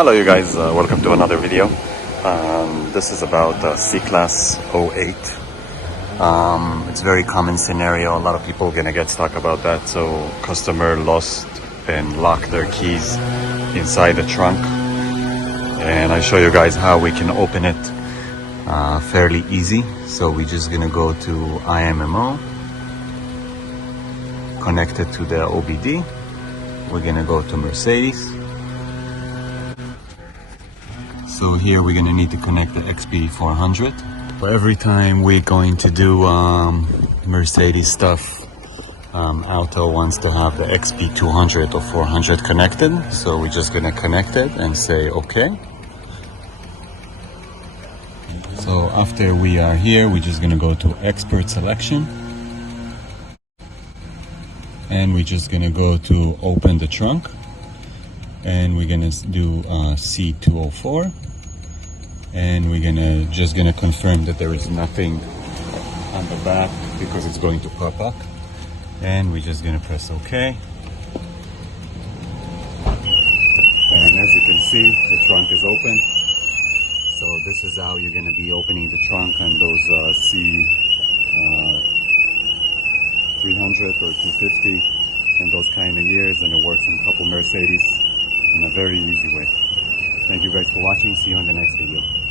Hello you guys, welcome to another video. This is about CClass 08. It's a very common scenario. A lot of people are gonna get stuck about that. So customer lost and locked their keys inside the trunk, and I show you guys how we can open it fairly easy. So we're just gonna go to IMMO, connect it to the OBD. We're gonna go to Mercedes. So here we're gonna need to connect the XP400. But every time we're going to do Mercedes stuff, Autel wants to have the XP200 or 400 connected. So we're just gonna connect it and say okay. So after we are here, we're just gonna go to expert selection. And we're just gonna go to open the trunk. And we're gonna do C204. And we're just gonna confirm that there is nothing on the back because it's going to pop up. And we're just gonna press OK. And as you can see, the trunk is open. So this is how you're gonna be opening the trunk on those C300 or 250 and those kind of years, and it works in a couple Mercedes in a very easy way. Thank you guys for watching. See you on the next video.